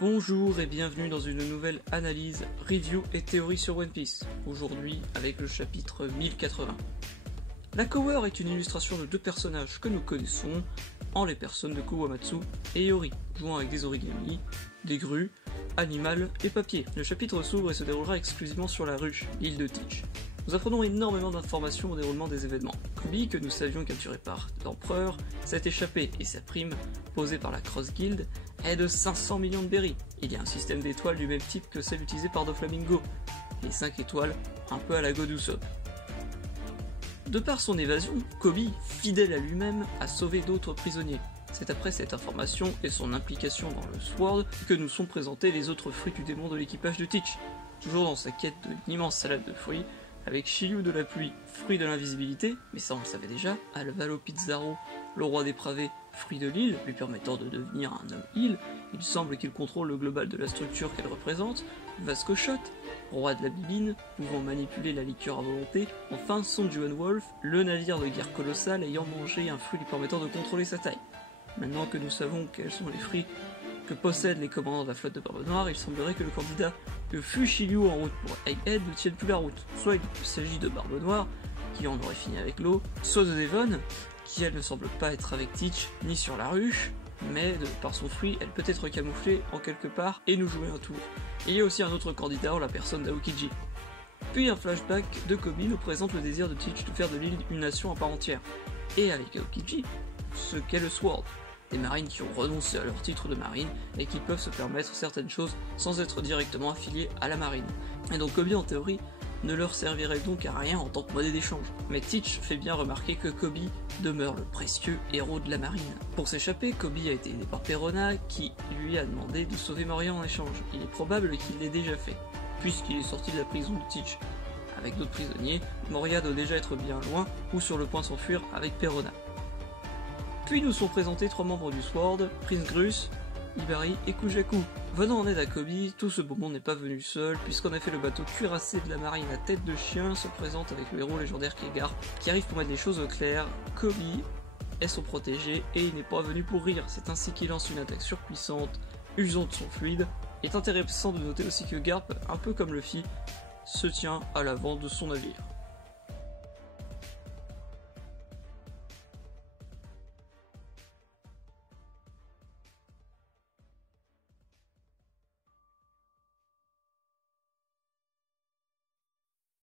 Bonjour et bienvenue dans une nouvelle analyse, review et théorie sur One Piece, aujourd'hui avec le chapitre 1080. La Cover est une illustration de deux personnages que nous connaissons, en les personnes de Kawamatsu et Iori, jouant avec des origami, des grues, animal et papier. Le chapitre s'ouvre et se déroulera exclusivement sur la ruche, l'île de Teach. Nous apprenons énormément d'informations au déroulement des événements. Koby, que nous savions capturé par l'empereur, s'est échappé et sa prime, posée par la Cross Guild, est de 500 millions de berries. Il y a un système d'étoiles du même type que celle utilisée par Doflamingo, les 5 étoiles, un peu à la God Usopp. De par son évasion, Koby, fidèle à lui-même, a sauvé d'autres prisonniers. C'est après cette information et son implication dans le Sword que nous sont présentés les autres fruits du démon de l'équipage de Teach. Toujours dans sa quête d'une immense salade de fruits, avec Shiryu de la pluie, fruit de l'invisibilité, mais ça on le savait déjà, Alvaro Pizarro, le roi dépravé, fruit de l'île, lui permettant de devenir un homme-île, il semble qu'il contrôle le global de la structure qu'elle représente, Vasco Shot, roi de la bibine, pouvant manipuler la liqueur à volonté, enfin Son Juan Wolf, le navire de guerre colossal ayant mangé un fruit lui permettant de contrôler sa taille. Maintenant que nous savons quels sont les fruits que possèdent les commandants de la flotte de Barbe Noire, il semblerait que le candidat que fut Shiryu en route pour Egghead ne tienne plus la route. Soit il s'agit de Barbe Noire, qui en aurait fini avec l'eau, soit de Devon, qui elle ne semble pas être avec Teach, ni sur la ruche, mais par son fruit, elle peut être camouflée en quelque part et nous jouer un tour. Et il y a aussi un autre candidat en la personne d'Aokiji. Puis un flashback de Koby nous présente le désir de Teach de faire de l'île une nation à part entière. Et avec Aokiji, ce qu'est le Sword. Des marines qui ont renoncé à leur titre de marine et qui peuvent se permettre certaines choses sans être directement affiliés à la marine. Et donc Koby en théorie ne leur servirait donc à rien en tant que monnaie d'échange. Mais Teach fait bien remarquer que Koby demeure le précieux héros de la marine. Pour s'échapper, Koby a été aidé par Perona qui lui a demandé de sauver Moria en échange. Il est probable qu'il l'ait déjà fait, puisqu'il est sorti de la prison de Teach. Avec d'autres prisonniers, Moria doit déjà être bien loin ou sur le point de s'enfuir avec Perona. Puis nous sont présentés trois membres du Sword, Prince Grus, Ibari et Kujaku. Venant en aide à Koby, tout ce beau monde n'est pas venu seul, puisqu'en effet le bateau cuirassé de la marine à tête de chien se présente avec le héros légendaire Kegar, qui arrive pour mettre les choses au clair. Koby est son protégé et il n'est pas venu pour rire, c'est ainsi qu'il lance une attaque surpuissante, usant de son fluide. Il est intéressant de noter aussi que Garp, un peu comme Luffy, se tient à l'avant de son navire.